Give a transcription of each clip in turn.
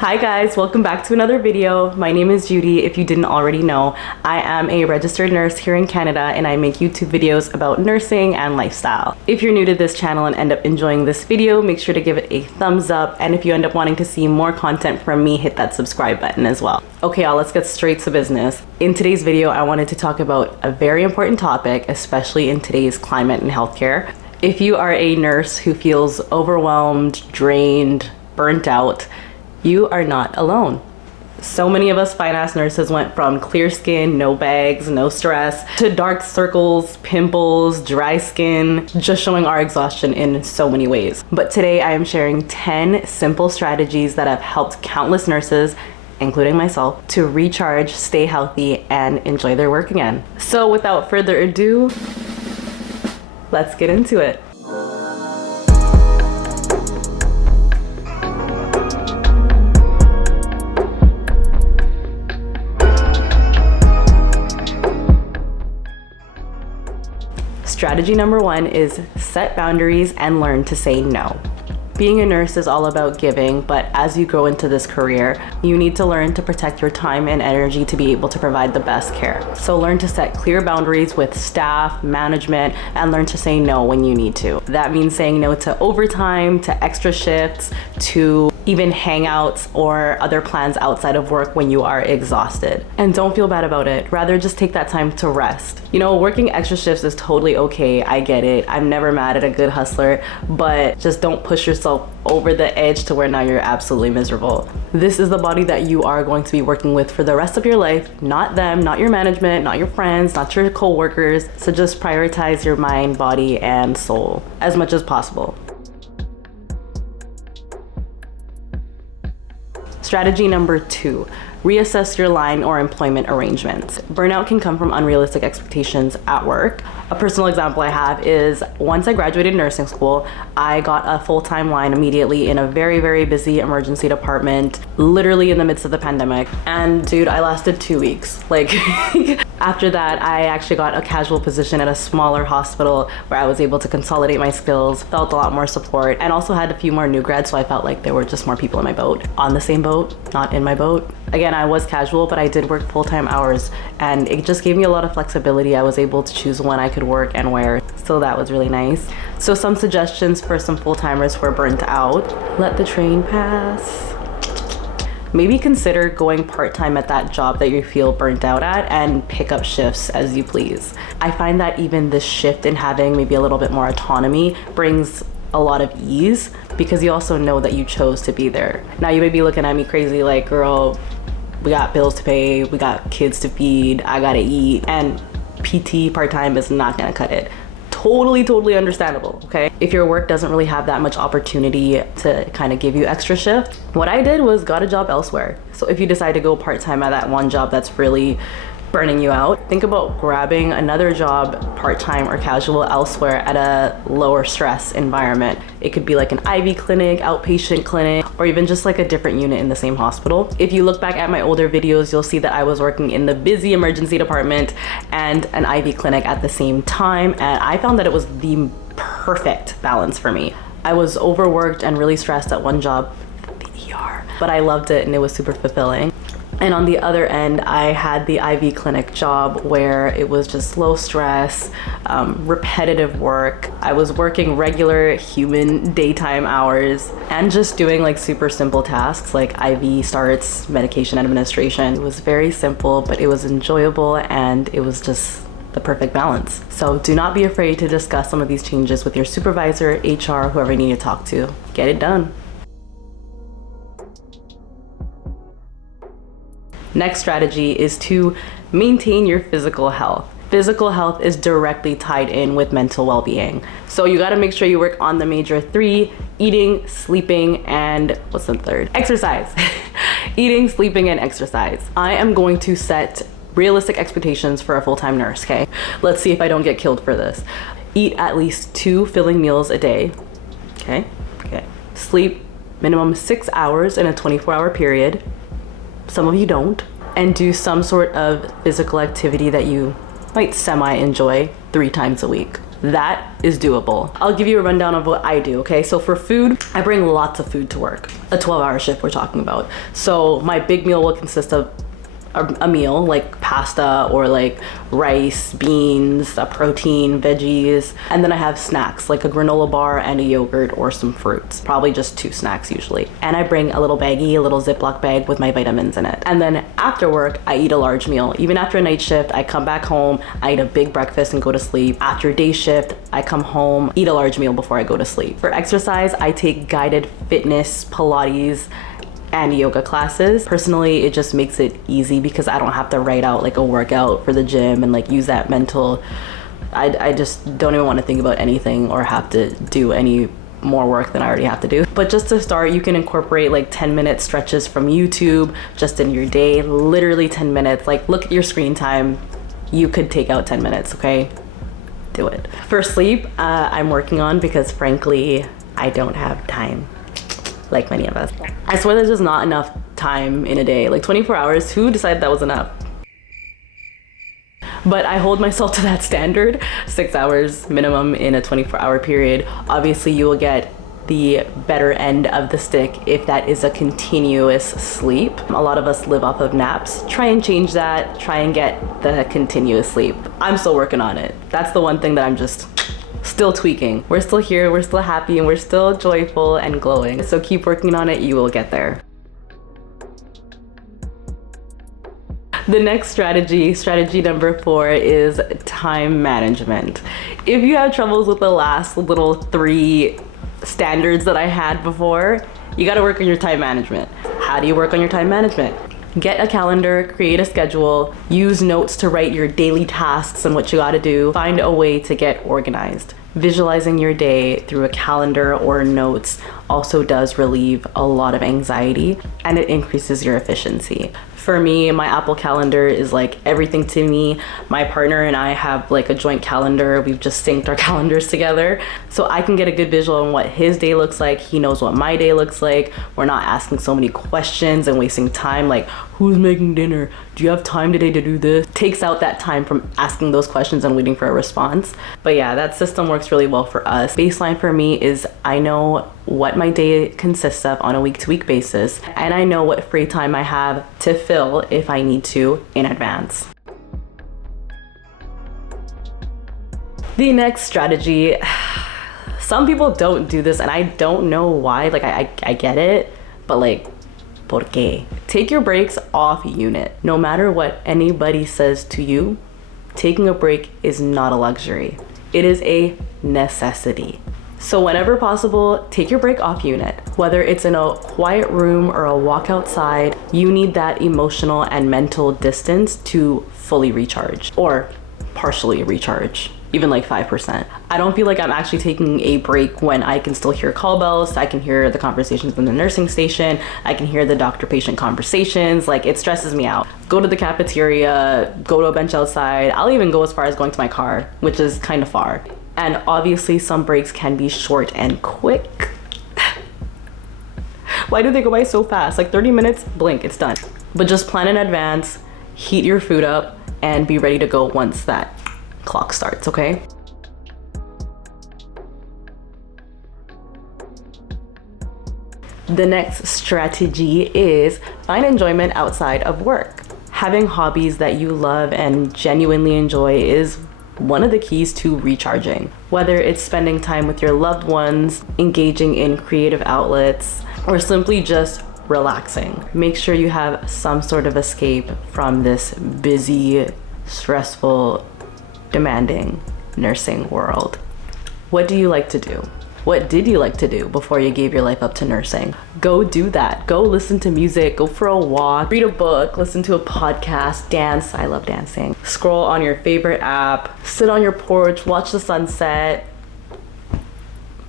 Hi guys, welcome back to another video. My name is Judy. If you didn't already know, I am a registered nurse here in Canada and I make YouTube videos about nursing and lifestyle. If you're new to this channel and end up enjoying this video, make sure to give it a thumbs up, and if you end up wanting to see more content from me, hit that subscribe button as well. Okay y'all, let's get straight to business. In today's video, I wanted to talk about a very important topic, especially in today's climate and healthcare. If you are a nurse who feels overwhelmed, drained, burnt out, you are not alone. So many of us fine-ass nurses went from clear skin, no bags, no stress, to dark circles, pimples, dry skin, just showing our exhaustion in so many ways. But today I am sharing 10 simple strategies that have helped countless nurses, including myself, to recharge, stay healthy, and enjoy their work again. So without further ado, let's get into it. Strategy number one is set boundaries and learn to say no. Being a nurse is all about giving, but as you grow into this career, you need to learn to protect your time and energy to be able to provide the best care. So learn to set clear boundaries with staff, management, and learn to say no when you need to. That means saying no to overtime, to extra shifts, to even hangouts or other plans outside of work when you are exhausted. And don't feel bad about it. Rather, just take that time to rest. You know, working extra shifts is totally okay. I get it. I'm never mad at a good hustler, but just don't push yourself over the edge to where now you're absolutely miserable. This is the body that you are going to be working with for the rest of your life, not them, not your management, not your friends, not your co-workers. So just prioritize your mind, body, and soul as much as possible. Strategy number two, reassess your line or employment arrangements. Burnout can come from unrealistic expectations at work. A personal example I have is once I graduated nursing school, I got a full-time line immediately in a very, very busy emergency department, literally in the midst of the pandemic. And dude, I lasted 2 weeks. Like, after that, I actually got a casual position at a smaller hospital where I was able to consolidate my skills, felt a lot more support, and also had a few more new grads, so I felt like there were just more people in my boat. On the same boat, not in my boat. Again, I was casual, but I did work full-time hours, and it just gave me a lot of flexibility. I was able to choose when I could work and where, so that was really nice. So some suggestions for some full-timers who are burnt out: let the train pass. Maybe consider going part-time at that job that you feel burnt out at and pick up shifts as you please. I find that even this shift in having maybe a little bit more autonomy brings a lot of ease, because you also know that you chose to be there. Now you may be looking at me crazy like, girl, we got bills to pay, we got kids to feed, I gotta eat, and PT part-time is not gonna cut it. Totally understandable, okay? If your work doesn't really have that much opportunity to kind of give you extra shift, what I did was got a job elsewhere. So if you decide to go part-time at that one job that's really burning you out, think about grabbing another job, part-time or casual, elsewhere at a lower stress environment. It could be like an IV clinic, outpatient clinic, or even just like a different unit in the same hospital. If you look back at my older videos, you'll see that I was working in the busy emergency department and an IV clinic at the same time, and I found that it was the perfect balance for me. I was overworked and really stressed at one job, the ER, but I loved it and it was super fulfilling. And on the other end, I had the IV clinic job where it was just low stress, repetitive work. I was working regular human daytime hours and just doing like super simple tasks like IV starts, medication administration. It was very simple, but it was enjoyable and it was just the perfect balance. So do not be afraid to discuss some of these changes with your supervisor, HR, whoever you need to talk to. Get it done. Next strategy is to maintain your physical health. Physical health is directly tied in with mental well-being. So you gotta make sure you work on the major three: eating, sleeping, and what's the third? Exercise. Eating, sleeping, and exercise. I am going to set realistic expectations for a full-time nurse, okay? Let's see if I don't get killed for this. Eat at least 2 filling meals a day, okay? Sleep minimum 6 hours in a 24-hour period. Some of you don't. And do some sort of physical activity that you might semi-enjoy 3 times a week. That is doable. I'll give you a rundown of what I do, okay? So for food, I bring lots of food to work. A 12-hour shift we're talking about. So my big meal will consist of a meal like pasta or like rice, beans, a protein, veggies, and then I have snacks like a granola bar and a yogurt or some fruits. Probably just 2 snacks usually. And I bring a little baggie, a little Ziploc bag with my vitamins in it. And then after work, I eat a large meal. Even after a night shift, I come back home, I eat a big breakfast and go to sleep. After day shift, I come home, eat a large meal before I go to sleep. For exercise, I take guided fitness, Pilates, and yoga classes. Personally, it just makes it easy because I don't have to write out like a workout for the gym and like use that mental, I just don't even want to think about anything or have to do any more work than I already have to do. But just to start, you can incorporate like 10-minute stretches from YouTube just in your day, literally 10 minutes. Like look at your screen time. You could take out 10 minutes, okay? Do it. For sleep, I'm working on because frankly, I don't have time. Like many of us. I swear there's just not enough time in a day. Like 24 hours, who decided that was enough? But I hold myself to that standard, 6 hours minimum in a 24-hour period. Obviously you will get the better end of the stick if that is a continuous sleep. A lot of us live off of naps. Try and change that, try and get the continuous sleep. I'm still working on it. That's the one thing that I'm just still tweaking. We're still here, we're still happy, and we're still joyful and glowing. So keep working on it, you will get there. The next strategy number 4 is time management. If you have troubles with the last little 3 standards that I had before, you gotta work on your time management. How do you work on your time management? Get a calendar, create a schedule, use notes to write your daily tasks and what you gotta do. Find a way to get organized. Visualizing your day through a calendar or notes also does relieve a lot of anxiety and it increases your efficiency. For me, my Apple Calendar is like everything to me. My partner and I have like a joint calendar. We've just synced our calendars together. So I can get a good visual on what his day looks like. He knows what my day looks like. We're not asking so many questions and wasting time like, who's making dinner? Do you have time today to do this? Takes out that time from asking those questions and waiting for a response. But yeah, that system works really well for us. Baseline for me is I know what my day consists of on a week-to-week basis, and I know what free time I have to fill if I need to in advance. The next strategy, some people don't do this and I don't know why. Like I get it, but like, ¿por qué? Take your breaks off unit. No matter what anybody says to you, taking a break is not a luxury. It is a necessity. So whenever possible, take your break off unit. Whether it's in a quiet room or a walk outside, you need that emotional and mental distance to fully recharge or partially recharge, even like 5%. I don't feel like I'm actually taking a break when I can still hear call bells, I can hear the conversations in the nursing station, I can hear the doctor-patient conversations. Like it stresses me out. Go to the cafeteria, go to a bench outside. I'll even go as far as going to my car, which is kind of far. And obviously some breaks can be short and quick. Why do they go by so fast? Like 30 minutes, blink, it's done. But just plan in advance, heat your food up, and be ready to go once that clock starts, okay? The next strategy is find enjoyment outside of work. Having hobbies that you love and genuinely enjoy is one of the keys to recharging. Whether it's spending time with your loved ones, engaging in creative outlets, or simply just relaxing. Make sure you have some sort of escape from this busy, stressful, demanding nursing world. What do you like to do? What did you like to do before you gave your life up to nursing? Go do that. Go listen to music, go for a walk, read a book, listen to a podcast, dance. I love dancing. Scroll on your favorite app, sit on your porch, watch the sunset,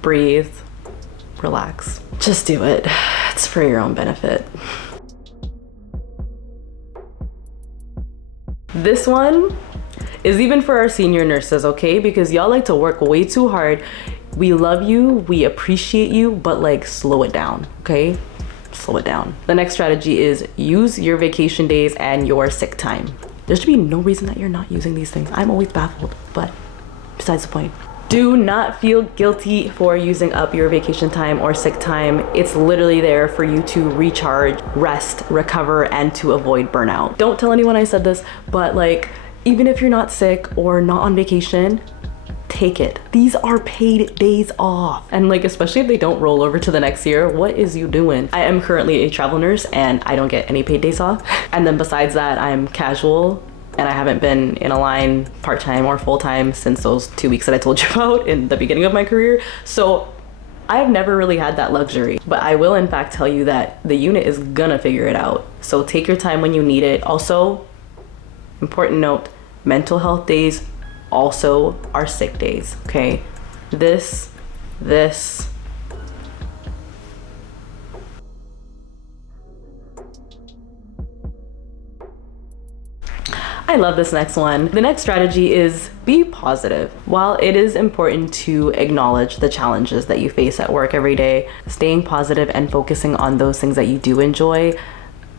breathe, relax. Just do it. It's for your own benefit. This one is even for our senior nurses, okay? Because y'all like to work way too hard. We love you, we appreciate you, but like slow it down, okay? Slow it down. The next strategy is use your vacation days and your sick time. There should be no reason that you're not using these things. I'm always baffled, but besides the point. Do not feel guilty for using up your vacation time or sick time. It's literally there for you to recharge, rest, recover, and to avoid burnout. Don't tell anyone I said this, but like, even if you're not sick or not on vacation, take it. These are paid days off. And like, especially if they don't roll over to the next year, what is you doing? I am currently a travel nurse and I don't get any paid days off. And then besides that, I'm casual and I haven't been in a line part-time or full-time since those 2 weeks that I told you about in the beginning of my career. So I've never really had that luxury, but I will in fact tell you that the unit is gonna figure it out. So take your time when you need it. Also, important note, mental health days also are sick days, okay? This. I love this next one. The next strategy is be positive. While it is important to acknowledge the challenges that you face at work every day, staying positive and focusing on those things that you do enjoy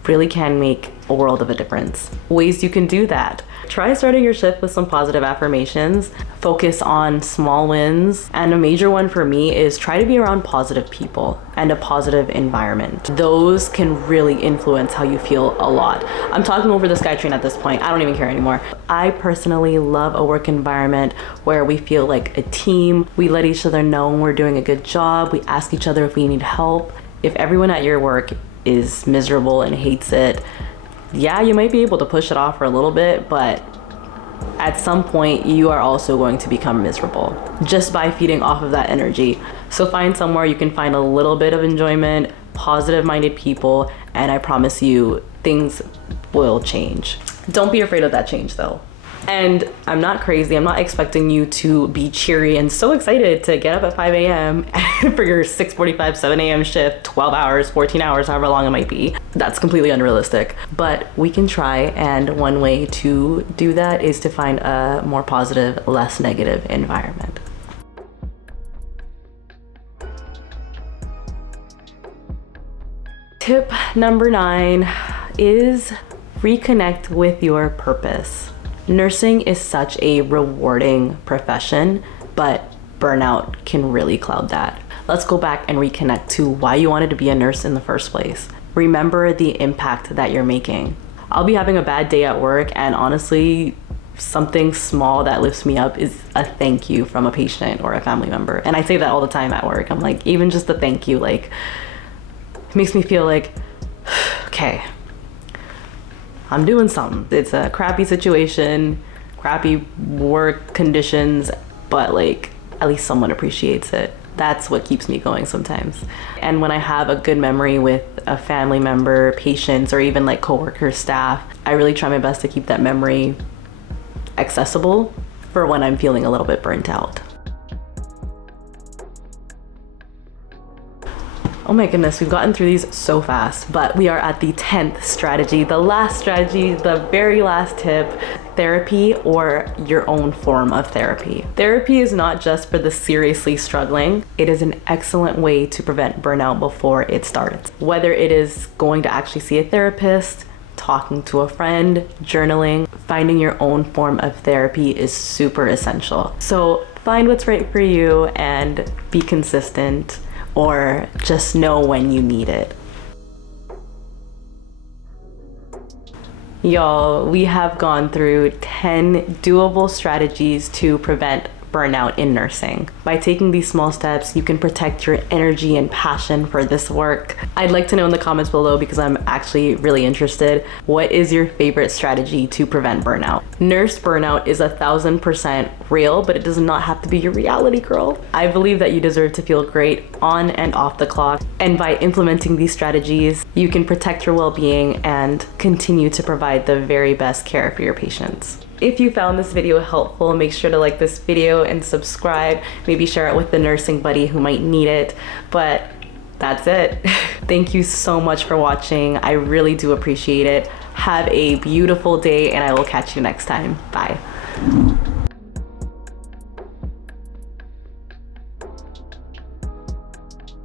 really can make a world of a difference. Ways you can do that: try starting your shift with some positive affirmations, focus on small wins, and a major one for me is try to be around positive people and a positive environment. Those can really influence how you feel a lot. I'm talking over the SkyTrain at this point. I don't even care anymore. I personally love a work environment where we feel like a team. We let each other know when we're doing a good job. We ask each other if we need help. If everyone at your work is miserable and hates it, yeah, you might be able to push it off for a little bit, but at some point you are also going to become miserable just by feeding off of that energy. So find somewhere you can find a little bit of enjoyment, positive-minded people, and I promise you things will change. Don't be afraid of that change though. And I'm not crazy. I'm not expecting you to be cheery and so excited to get up at 5 a.m. for your 6:45, 7 a.m. shift, 12 hours, 14 hours, however long it might be. That's completely unrealistic, but we can try. And one way to do that is to find a more positive, less negative environment. Tip number 9 is reconnect with your purpose. Nursing is such a rewarding profession, but burnout can really cloud that. Let's go back and reconnect to why you wanted to be a nurse in the first place. Remember the impact that you're making. I'll be having a bad day at work, and honestly, something small that lifts me up is a thank you from a patient or a family member. And I say that all the time at work. I'm like, even just a thank you, like, it makes me feel like, okay, I'm doing something. It's a crappy situation, crappy work conditions, but like, at least someone appreciates it. That's what keeps me going sometimes. And when I have a good memory with a family member, patients, or even like coworkers, staff, I really try my best to keep that memory accessible for when I'm feeling a little bit burnt out. Oh my goodness, we've gotten through these so fast, but we are at the 10th strategy, the last strategy, the very last tip: therapy or your own form of therapy. Therapy is not just for the seriously struggling. It is an excellent way to prevent burnout before it starts. Whether it is going to actually see a therapist, talking to a friend, journaling, finding your own form of therapy is super essential. So find what's right for you and be consistent, or just know when you need it. Y'all, we have gone through 10 doable strategies to prevent burnout in nursing. By taking these small steps, you can protect your energy and passion for this work. I'd like to know in the comments below, because I'm actually really interested, what is your favorite strategy to prevent burnout? Nurse burnout is 1000% real, but it does not have to be your reality, girl. I believe that you deserve to feel great on and off the clock, and by implementing these strategies, you can protect your well-being and continue to provide the very best care for your patients. If you found this video helpful, make sure to like this video and subscribe. Maybe share it with the nursing buddy who might need it. But that's it. Thank you so much for watching. I really do appreciate it. Have a beautiful day, and I will catch you next time. Bye.